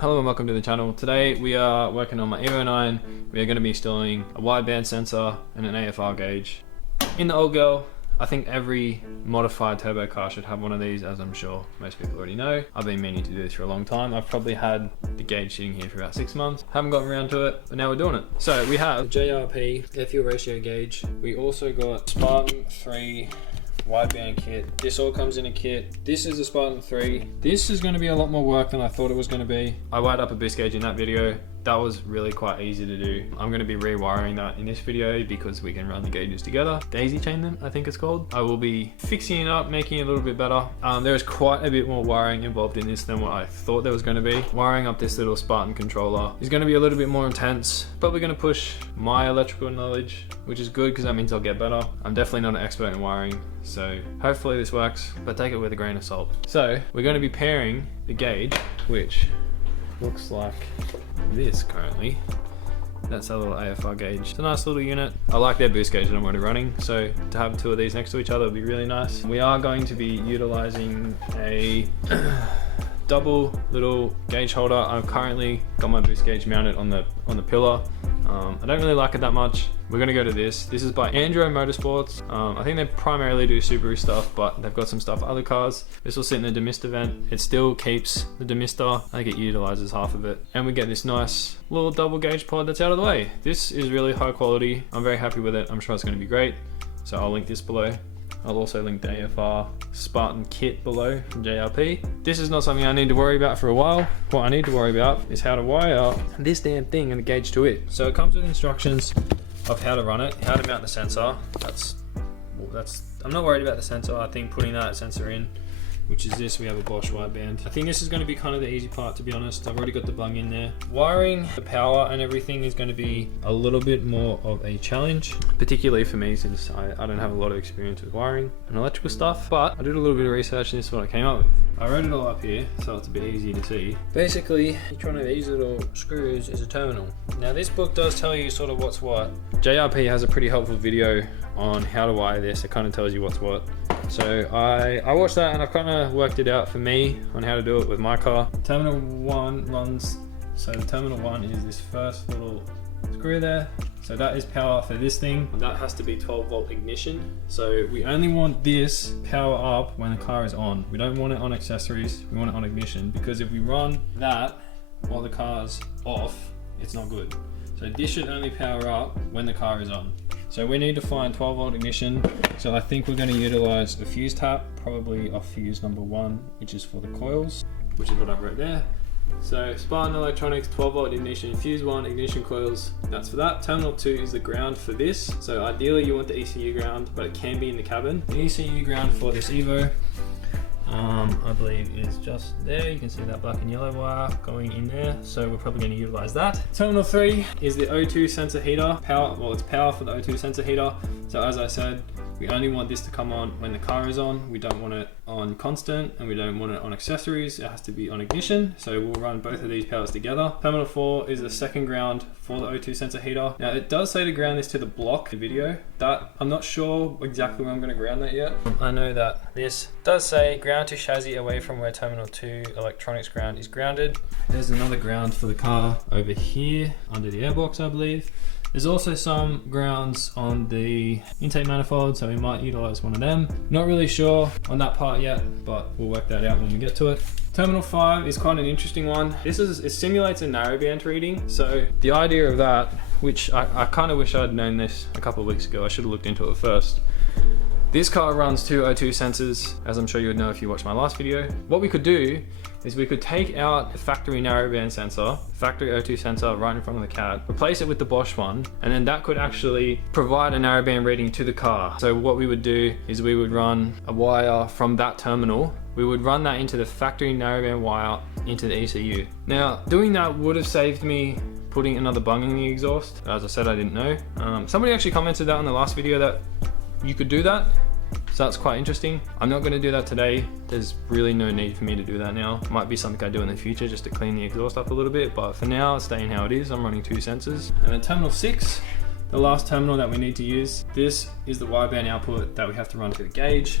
Hello and welcome to the channel. Today we are working on my Evo 9. We are going to be installing a wideband sensor and an AFR gauge. In the old girl, I think every modified turbo car should have one of these, as I'm sure most people already know. I've been meaning to do this for a long time. I've probably had the gauge sitting here for about 6 months. Haven't gotten around to it, but now we're doing it. So we have JRP air fuel ratio gauge. We also got Spartan 3 wideband kit. This all comes in a kit. This is the Spartan 3. This is going to be a lot more work than I thought it was going to be. I wired up a boost gauge in that video. That was really quite easy to do. I'm going to be rewiring that in this video because we can run the gauges together. Daisy chain them, I think it's called. I will be fixing it up, making it a little bit better. There is quite a bit more wiring involved in this than what I thought there was going to be. Wiring up this little Spartan controller is going to be a little bit more intense. Probably going to push my electrical knowledge, which is good because that means I'll get better. I'm definitely not an expert in wiring, so hopefully this works, but take it with a grain of salt. So we're going to be pairing the gauge, which looks like this currently. That's a little AFR gauge. It's a nice little unit. I like their boost gauge that I'm already running, so to have two of these next to each other would be really nice. We are going to be utilizing a double little gauge holder. I've currently got my boost gauge mounted on the pillar. I don't really like it that much. We're gonna go to this. This is by Andro Motorsports. I think they primarily do Subaru stuff, but they've got some stuff for other cars. This will sit in the demister vent. It still keeps the demister. I think it utilizes half of it. And we get this nice little double gauge pod that's out of the way. This is really high quality. I'm very happy with it. I'm sure it's gonna be great. So I'll link this below. I'll also link the AFR Spartan kit below from JRP. This is not something I need to worry about for a while. What I need to worry about is how to wire this damn thing and the gauge to it. So it comes with instructions of how to run it, how to mount the sensor. I'm not worried about the sensor. I think putting that sensor in, which is this, we have a Bosch wideband. I think this is going to be kind of the easy part, to be honest. I've already got the bung in there. Wiring the power and everything is going to be a little bit more of a challenge, particularly for me since I don't have a lot of experience with wiring and electrical stuff, but I did a little bit of research and this is what I came up with. I wrote it all up here so it's a bit easy to see. Basically, each one of these little screws is a terminal. Now this book does tell you sort of what's what. JRP has a pretty helpful video on how to wire this. It kind of tells you what's what. So I watched that and I kind of worked it out for me on how to do it with my car. Terminal 1 runs, so the terminal 1 is this first little screw there. So that is power for this thing. That has to be 12 volt ignition. So we only want this power up when the car is on. We don't want it on accessories, we want it on ignition, because if we run that while the car's off, it's not good. So this should only power up when the car is on. So we need to find 12 volt ignition. So I think we're going to utilize a fuse tap, probably off fuse number 1, which is for the coils, which is what I wrote there. So Spartan Electronics 12 volt ignition, fuse 1, ignition coils, that's for that. Terminal 2 is the ground for this. So ideally you want the ECU ground, but it can be in the cabin. The ECU ground for this Evo, I believe is just there. You can see that black and yellow wire going in there. So we're probably going to utilize that. Terminal 3 is the O2 sensor heater. Power, well, it's power for the O2 sensor heater. So as I said, we only want this to come on when the car is on. We don't want it on constant and we don't want it on accessories. It has to be on ignition. So we'll run both of these powers together. Terminal 4 is the second ground for the O2 sensor heater. Now it does say to ground this to the block, the video. That, I'm not sure exactly where I'm going to ground that yet. I know that this does say ground to chassis away from where terminal 2 electronics ground is grounded. There's another ground for the car over here under the airbox, I believe. There's also some grounds on the intake manifold, so we might utilize one of them. Not really sure on that part yet, but we'll work that out when we get to it. Terminal 5 is quite an interesting one. It simulates a narrowband reading. So the idea of that, which I kind of wish I'd known this a couple of weeks ago. I should have looked into it first. This car runs 2 O2 sensors, as I'm sure you would know if you watched my last video. What we could do is we could take out the factory narrowband sensor, factory O2 sensor right in front of the cab, replace it with the Bosch one, and then that could actually provide a narrowband reading to the car. So what we would do is we would run a wire from that terminal, we would run that into the factory narrowband wire into the ECU. Now, doing that would have saved me putting another bung in the exhaust. As I said, I didn't know. Somebody actually commented that on the last video that you could do that. So that's quite interesting. I'm not going to do that today. There's really no need for me to do that now. Might be something I do in the future just to clean the exhaust up a little bit, but for now it's staying how it is. I'm running 2 sensors. And then terminal 6, the last terminal that we need to use, this is the wideband output that we have to run to the gauge,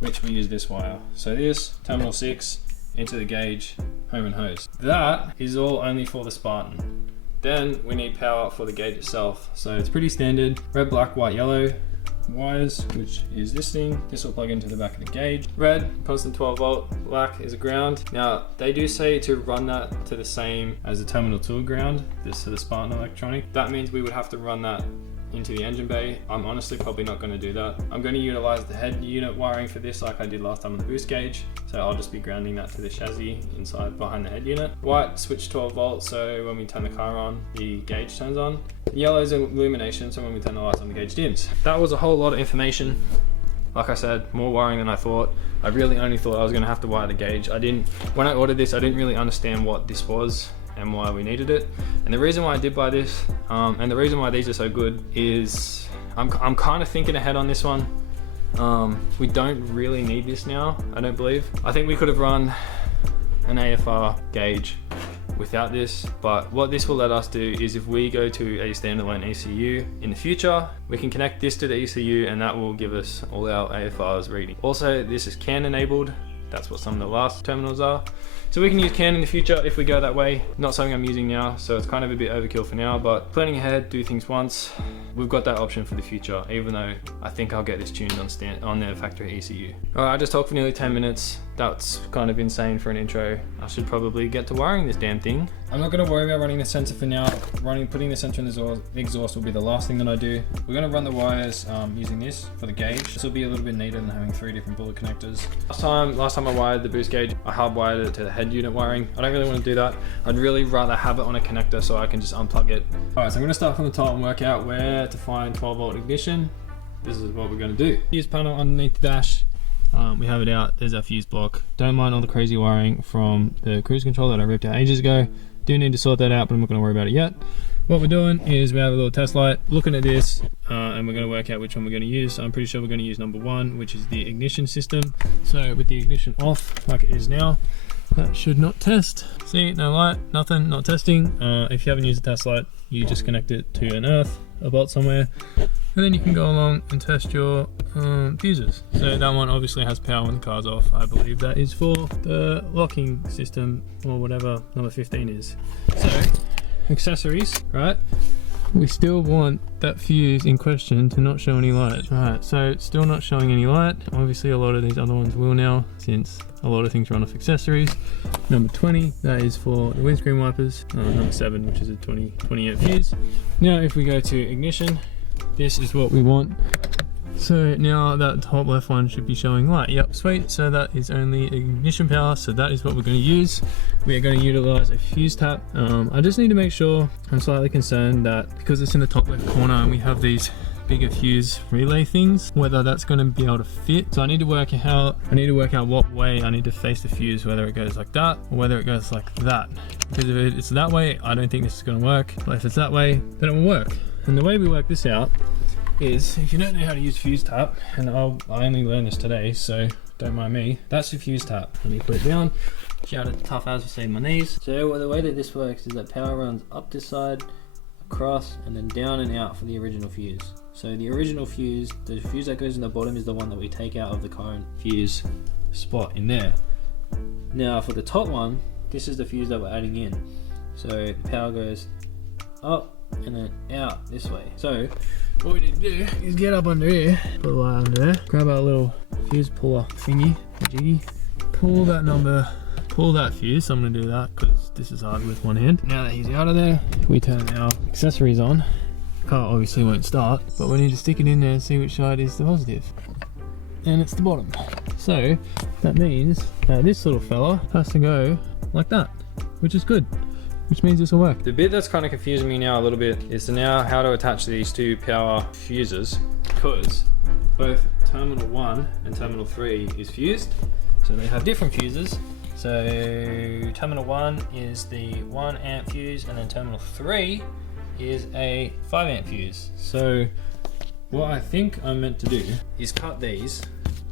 which we use this wire. So this terminal 6 into the gauge home and hose. That is all only for the Spartan. Then we need power for the gauge itself. So it's pretty standard, red, black, white, yellow wires, which is this thing. This will plug into the back of the gauge. Red, constant 12 volt, black is a ground. Now they do say to run that to the same as the terminal 2 ground, this to the Spartan electronic. That means we would have to run that into the engine bay. I'm honestly probably not going to do that. I'm going to utilize the head unit wiring for this like I did last time on the boost gauge. So I'll just be grounding that to the chassis inside behind the head unit. White, switch 12 volts, so when we turn the car on, the gauge turns on. Yellow is illumination, so when we turn the lights on, the gauge dims. That was a whole lot of information. Like I said, more wiring than I thought. I really only thought I was going to have to wire the gauge. When I ordered this, I didn't really understand what this was and why we needed it. And the reason why I did buy this, and the reason why these are so good is I'm kind of thinking ahead on this one. We don't really need this now, I don't believe. I think we could have run an AFR gauge without this, but what this will let us do is if we go to a standalone ECU in the future, we can connect this to the ECU and that will give us all our AFR's reading. Also, this is CAN enabled. That's what some of the last terminals are. So we can use CAN in the future if we go that way. Not something I'm using now, so it's kind of a bit overkill for now, but planning ahead, do things once. We've got that option for the future, even though I think I'll get this tuned on the factory ECU. All right, I just talked for nearly 10 minutes. That's kind of insane for an intro. I should probably get to wiring this damn thing. I'm not gonna worry about running the sensor for now. Putting the sensor in the exhaust will be the last thing that I do. We're gonna run the wires using this for the gauge. This will be a little bit neater than having 3 different bullet connectors. Last time I wired the boost gauge, I hardwired it to the head unit wiring. I don't really want to do that. I'd really rather have it on a connector so I can just unplug it. All right, so I'm gonna start from the top and work out where to find 12 volt ignition. This is what we're gonna do. Fuse panel underneath the dash. We have it out. There's our fuse block. Don't mind all the crazy wiring from the cruise control that I ripped out ages ago. Do need to sort that out, but I'm not going to worry about it yet. What we're doing is we have a little test light, looking at this, and we're going to work out which one we're going to use. I'm pretty sure we're going to use number 1, which is the ignition system. So with the ignition off, like it is now, that should not test. See, no light, nothing, not testing. If you haven't used a test light, you just connect it to an earth, a bolt somewhere, and then you can go along and test your fuses. So that one obviously has power when the car's off. I believe that is for the locking system or whatever number 15 is. So accessories, right? We still want that fuse in question to not show any light. Right, so it's still not showing any light. Obviously a lot of these other ones will now, since a lot of things run off accessories. Number 20, that is for the windscreen wipers. Number 7, which is a 20 amp fuse. Now if we go to ignition, this is what we want. So now that top left one should be showing light. Yep, sweet. So that is only ignition power. So that is what we're going to use. We are going to utilize a fuse tap. I just need to make sure, I'm slightly concerned that because it's in the top left corner and we have these bigger fuse relay things, whether that's going to be able to fit. So I need to work out what way I need to face the fuse, whether it goes like that or whether it goes like that. Because if it's that way, I don't think this is going to work. But if it's that way, then it will work. And the way we work this out is, if you don't know how to use fuse tap, and I only learned this today, so don't mind me, that's the fuse tap. Let me put it down. Shout out to Tough As for saving my knees. So the way that this works is that power runs up this side, across, and then down and out for the original fuse. So the original fuse, the fuse that goes in the bottom, is the one that we take out of the current fuse spot in there. Now for the top one, this is the fuse that we're adding in. So the power goes up and then out this way. So what we need to do is get up under here, put the light under there, grab our little fuse puller thingy, jiggy, pull that fuse. So I'm going to do that because this is hard with one hand. Now that he's out of there, we turn our accessories on. Car obviously won't start, but we need to stick it in there and see which side is the positive. And it's the bottom. So that means that this little fella has to go like that, which is good. Which means this will work. The bit that's kind of confusing me now a little bit is now how to attach these two power fuses, because both terminal 1 and terminal 3 is fused, so they have different fuses. So terminal 1 is the 1 amp fuse, and then terminal 3 is a 5 amp fuse. So what I think I'm meant to do is cut these,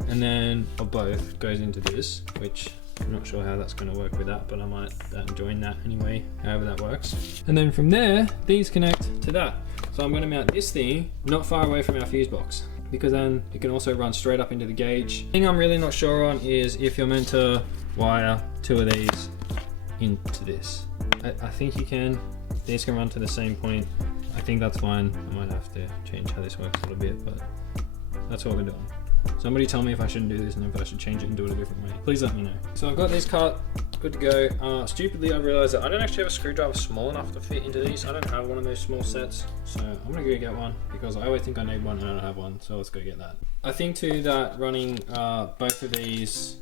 and then both goes into this, which I'm not sure how that's going to work with that, but I might join that anyway, however that works. And then from there, these connect to that. So I'm going to mount this thing not far away from our fuse box, because then it can also run straight up into the gauge. The thing I'm really not sure on is if you're meant to wire 2 of these into this. I think you can. These can run to the same point. I think that's fine. I might have to change how this works a little bit, but that's what we're doing. Somebody tell me if I shouldn't do this and if I should change it and do it a different way. Please let me know. So I've got these cut, good to go. Stupidly, I realized that I don't actually have a screwdriver small enough to fit into these. I don't have one of those small sets, so I'm gonna go get one because I always think I need one and I don't have one, so let's go get that. I think too that running both of these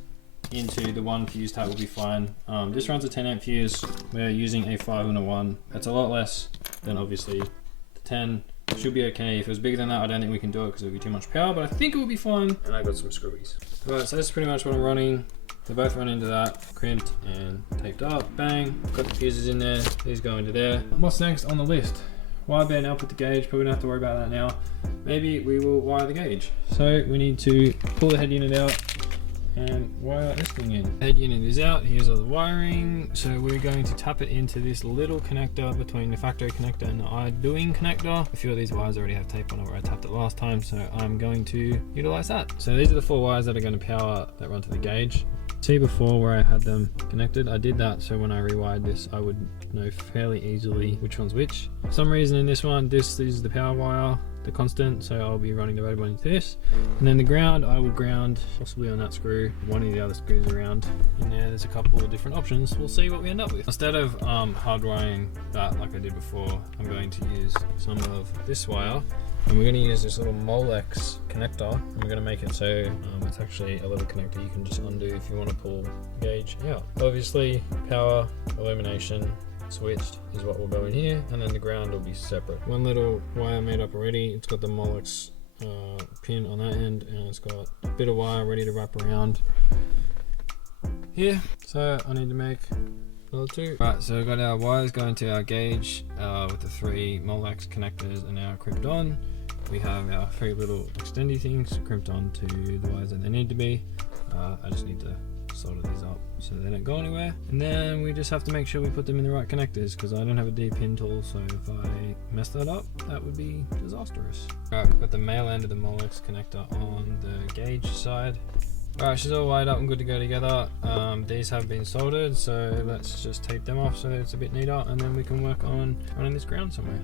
into the one fuse tab will be fine. This runs a 10 amp fuse. We're using a 5 and a 1. That's a lot less than obviously the 10. Should be okay. If it was bigger than that, I don't think we can do it because it would be too much power, but I think it will be fine. And I got some screwies. Alright, so that's pretty much what I'm running. They both run into that, crimped and taped up. Bang, got the fuses in there. These go into there. What's next on the list? Wideband output the gauge, but we don't have to worry about that now. Maybe we will wire the gauge. So we need to pull the head unit out and wire this thing in. Head unit is out, here's all the wiring. So we're going to tap it into this little connector between the factory connector and the iDoing connector. A few of these wires already have tape on it where I tapped it last time, so I'm going to utilize that. So these are the 4 wires that are going to power that run to the gauge. See before where I had them connected, I did that so when I rewired this I would know fairly easily which one's which. For some reason in this one, this is the power wire, the constant, so I'll be running the red one into this. And then the ground, I will ground possibly on that screw, one of the other screws around in there. There's a couple of different options. We'll see what we end up with. Instead of hardwiring that like I did before, I'm going to use some of this wire. And we're going to use this little Molex connector, and we're going to make it so it's actually a little connector you can just undo if you want to pull the gauge out. Obviously, power, illumination, switched is what will go in here, and then the ground will be separate. One little wire made up already. It's got the Molex pin on that end, and it's got a bit of wire ready to wrap around here. So I need to make another 2. Right, so we've got our wires going to our gauge with the 3 Molex connectors are now crimped on. We have our 3 little extendy things crimped on to the wires that they need to be. I just need to solder these up so they don't go anywhere. And then we just have to make sure we put them in the right connectors because I don't have a D-pin tool, so if I mess that up, that would be disastrous. Alright, we've got the male end of the Molex connector on the gauge side. Alright, she's all wired up and good to go together. These have been soldered, so let's just tape them off so that it's a bit neater, and then we can work on running this ground somewhere.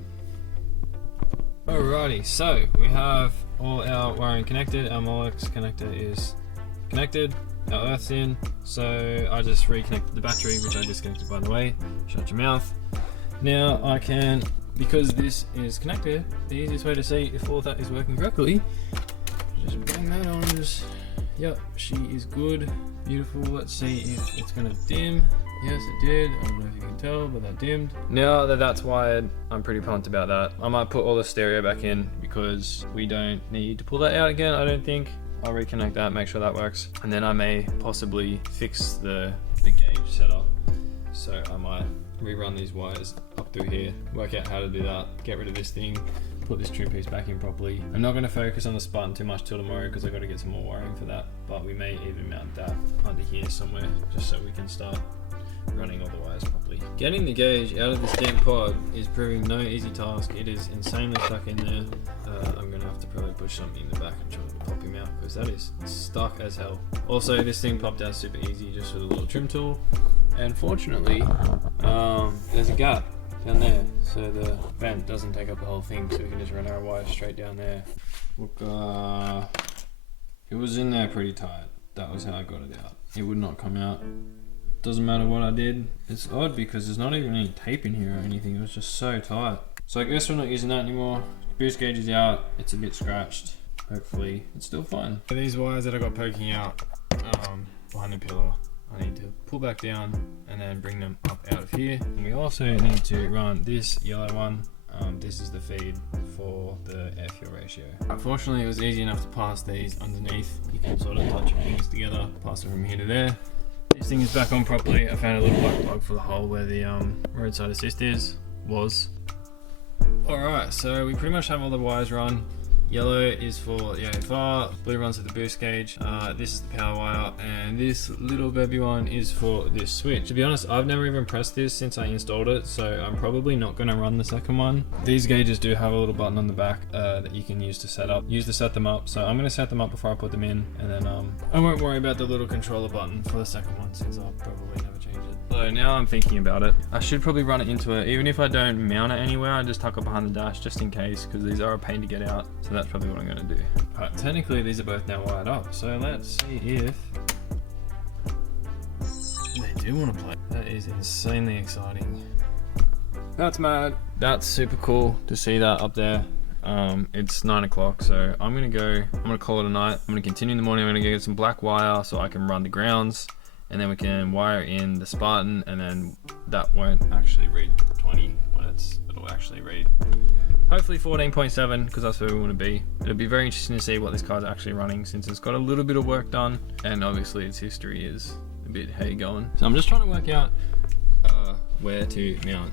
Alrighty, so we have all our wiring connected. Our Molex connector is connected, our earth's in, so I just reconnected the battery, which I disconnected by the way. Shut your mouth. Now I can, because this is connected, the easiest way to see if all that is working correctly, just bang that on. Yep, she is good, beautiful. Let's see if it's gonna dim. Yes, it did. I don't know if you can tell, but that dimmed. Now that that's wired, I'm pretty pumped about that. I might put all the stereo back in because we don't need to pull that out again, I don't think. I'll reconnect that, make sure that works. And then I may possibly fix the gauge setup. So I might rerun these wires up through here, work out how to do that, get rid of this thing, put this trim piece back in properly. I'm not going to focus on the Spartan too much till tomorrow because I've got to get some more wiring for that, but we may even mount that under here somewhere just so we can start running all the wires properly. Getting the gauge out of this damn pod is proving no easy task. It is insanely stuck in there. I'm going to have to probably push something in the back and try to pop him out because that is stuck as hell. Also, this thing popped out super easy just with a little trim tool, and fortunately there's a gap down there, so the vent doesn't take up the whole thing, so we can just run our wires straight down there. Look, it was in there pretty tight. That was how I got it out. It would not come out. Doesn't matter what I did. It's odd because there's not even any tape in here or anything. It was just so tight. So I guess we're not using that anymore. The boost gauge is out. It's a bit scratched. Hopefully it's still fine. So these wires that I got poking out behind the pillar, I need to pull back down and then bring them up out of here. And we also need to run this yellow one. This is the feed for the air fuel ratio. Unfortunately, it was easy enough to pass these underneath. You can sort of touch your fingers together, pass it from here to there. This thing is back on properly. I found a little black plug for the hole where the roadside assist was. Alright, so we pretty much have all the wires run. Yellow is for the AFR, blue runs to the boost gauge, this is the power wire, and this little baby one is for this switch. To be honest, I've never even pressed this since I installed it, so I'm probably not going to run the second one. These gauges do have a little button on the back that you can use to set them up, so I'm going to set them up before I put them in, and then I won't worry about the little controller button for the second one since I'll probably never change it. So now I'm thinking about it. I should probably run it into it. Even if I don't mount it anywhere, I just tuck it behind the dash just in case, because these are a pain to get out. So that's probably what I'm going to do. Alright, technically these are both now wired up. So let's see if they do want to play. That is insanely exciting. That's mad. That's super cool to see that up there. It's 9 o'clock, so I'm gonna call it a night. I'm gonna continue in the morning. I'm gonna get some black wire so I can run the grounds, and then we can wire in the Spartan, and then that won't actually read 20 when it'll actually read hopefully 14.7, because that's where we want to be. It'll be very interesting to see what this car's actually running, since it's got a little bit of work done, and obviously its history is a bit hay going. So I'm just trying to work out where to mount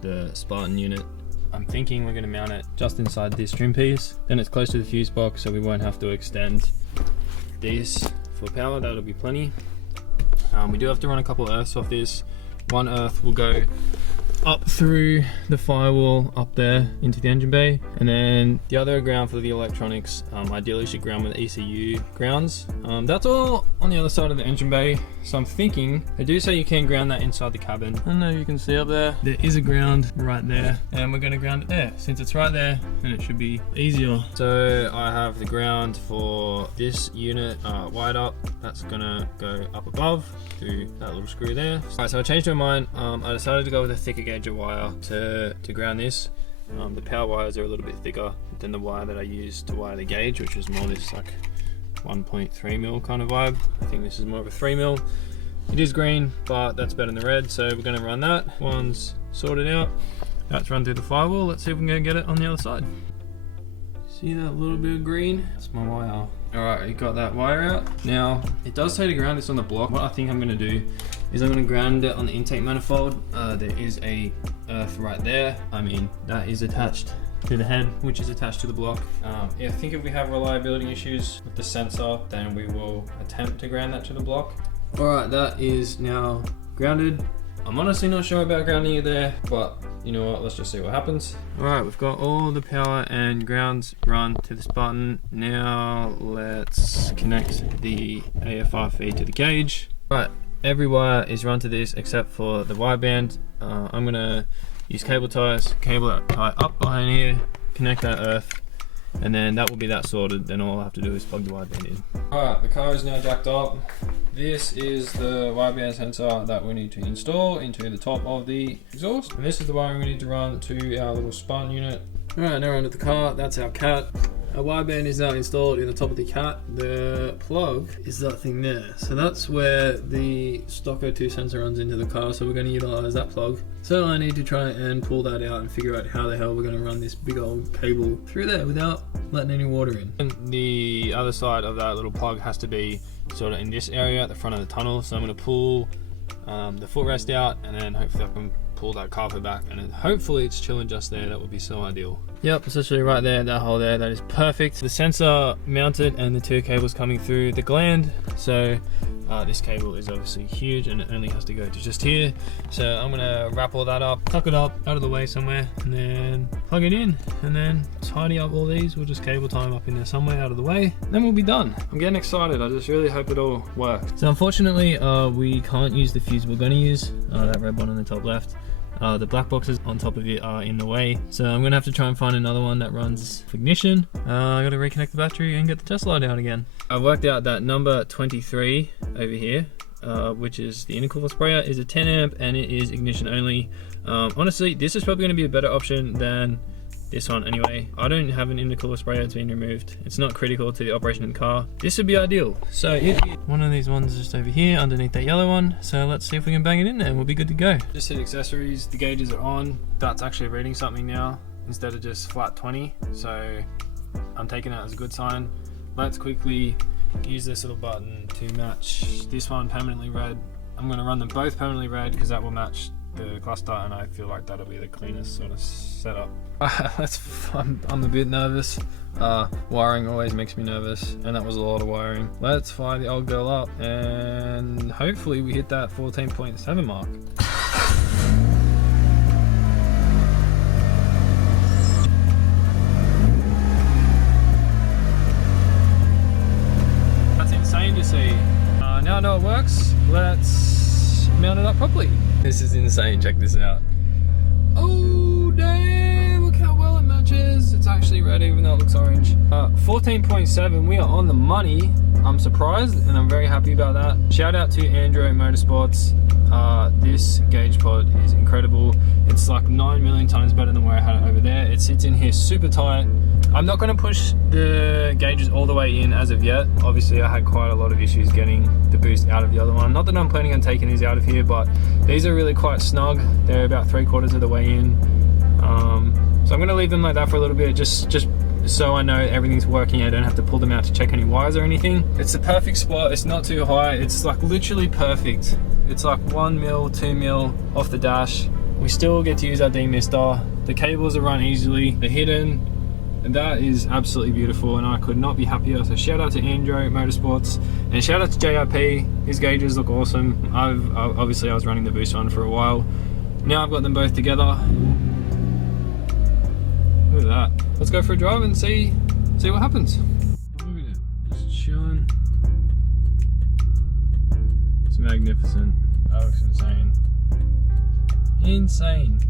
the Spartan unit. I'm thinking we're going to mount it just inside this trim piece, then it's close to the fuse box, so we won't have to extend this for power. That'll be plenty. We do have to run a couple of earths off this. One earth will go up through the firewall up there into the engine bay, and then the other ground for the electronics ideally should ground with ECU grounds. That's all on the other side of the engine bay, so I'm thinking, I do say you can ground that inside the cabin. I don't know if you can see up there, there is a ground right there, and we're going to ground it there. Since it's right there, then it should be easier. So I have the ground for this unit wired up. That's gonna go up above through that little screw there. Alright, so I changed my mind. I decided to go with a thicker gauge of wire to ground this. The power wires are a little bit thicker than the wire that I used to wire the gauge, which is more this like 1.3 mil kind of vibe. I think this is more of a 3 mil. It is green, but that's better than the red, so we're going to run that. One's sorted out. That's run through the firewall. Let's see if we can get it on the other side. See that little bit of green? That's my wire. Alright, we got that wire out. Now, it does say to ground this on the block. What I think I'm going to do is I'm going to ground it on the intake manifold. There is a earth right there. I mean, that is attached to the head, which is attached to the block. I think if we have reliability issues with the sensor, then we will attempt to ground that to the block. Alright, that is now grounded. I'm honestly not sure about grounding it there, but you know what, let's just see what happens. Alright, we've got all the power and grounds run to the Spartan. Now let's connect the AFR feed to the gauge. Right, every wire is run to this except for the wideband. I'm gonna use cable ties, cable that tie up behind here, connect that earth, and then that will be that sorted. Then all I have to do is plug the wideband in. Alright, the car is now jacked up. This is the wideband sensor that we need to install into the top of the exhaust. And this is the wiring we need to run to our little Spartan unit. Alright, now we're under the car. That's our cat. Our wideband is now installed in the top of the cat. The plug is that thing there. So that's where the stock O2 sensor runs into the car. So we're going to utilize that plug. So I need to try and pull that out and figure out how the hell we're going to run this big old cable through there without letting any water in. And the other side of that little plug has to be sort of in this area at the front of the tunnel. So I'm going to pull the footrest out, and then hopefully I can pull that carpet back, and then hopefully it's chilling just there. That would be so ideal. Yep, it's literally right there, that hole there. That is perfect. The sensor mounted and the two cables coming through the gland. So this cable is obviously huge and it only has to go to just here. So I'm gonna wrap all that up, tuck it up out of the way somewhere, and then plug it in, and then tidy up all these. We'll just cable tie them up in there somewhere out of the way, then we'll be done. I'm getting excited. I just really hope it all works. So unfortunately we can't use the fuse we're gonna use, that red one on the top left. The black boxes on top of it are in the way, so I'm gonna have to try and find another one that runs ignition. I gotta reconnect the battery and get the test light out again. I worked out that number 23 over here, which is the intercooler sprayer, is a 10 amp and it is ignition only. Honestly, this is probably gonna be a better option than this one anyway. I don't have an intercooler sprayer, it's been removed. It's not critical to the operation of the car. This would be ideal. So one of these ones is just over here underneath that yellow one. So let's see if we can bang it in there and we'll be good to go. Just hit accessories, the gauges are on. That's actually reading something now instead of just flat 20. So I'm taking that as a good sign. Let's quickly use this little button to match this one permanently red. I'm gonna run them both permanently red because that will match the cluster, and I feel like that'll be the cleanest sort of setup. I'm a bit nervous. Wiring always makes me nervous, and that was a lot of wiring. Let's fire the old girl up and hopefully we hit that 14.7 mark. That's insane to see. Now I know it works. Let's mounted up properly. This is insane, check this out. Oh damn, look how well it matches. It's actually red even though it looks orange. 14.7, we are on the money. I'm surprised and I'm very happy about that. Shout out to Andro Motorsports. This gauge pod is incredible. It's like 9 million times better than where I had it over there. It sits in here super tight. I'm not going to push the gauges all the way in as of yet. Obviously I had quite a lot of issues getting the boost out of the other one. Not that I'm planning on taking these out of here, but these are really quite snug. They're about 3/4 of the way in. So I'm going to leave them like that for a little bit, just so I know everything's working. I don't have to pull them out to check any wires or anything. It's the perfect spot. It's not too high. It's like literally perfect. It's like 1 mil, 2 mil off the dash. We still get to use our demister. The cables are run easily. They're hidden. And that is absolutely beautiful, and I could not be happier. So shout out to Andro Motorsports, and shout out to JRP. His gauges look awesome. Obviously I was running the boost one for a while. Now I've got them both together. Look at that. Let's go for a drive and see what happens. Look at it, just chilling. It's magnificent. That looks insane. Insane.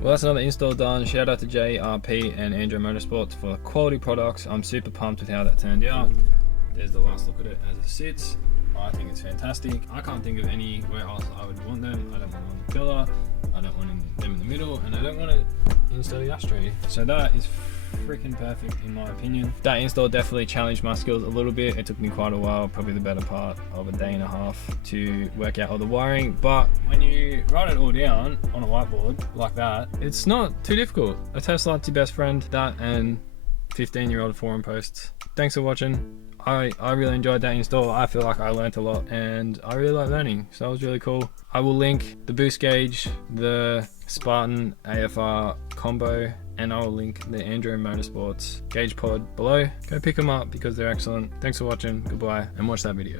Well, that's another install done. Shout out to JRP and Andro Motorsports for quality products. I'm super pumped with how that turned out. There's the last look at it as it sits. I think it's fantastic. I can't think of anywhere else I would want them. I don't want them on the pillar, I don't want them in the middle, and I don't want it install the ashtray. So that is freaking perfect in my opinion. That install definitely challenged my skills a little bit. It took me quite a while, probably the better part of a day and a half to work out all the wiring, but when you write it all down on a whiteboard like that, it's not too difficult. A test light's your best friend, that and 15-year-old forum posts. Thanks for watching. I really enjoyed that install. I feel like I learned a lot and I really like learning, so that was really cool. I will link the boost gauge, the Spartan AFR combo, and I will link the Andro Motorsports gauge pod below. Go pick them up because they're excellent. Thanks for watching, goodbye, and watch that video.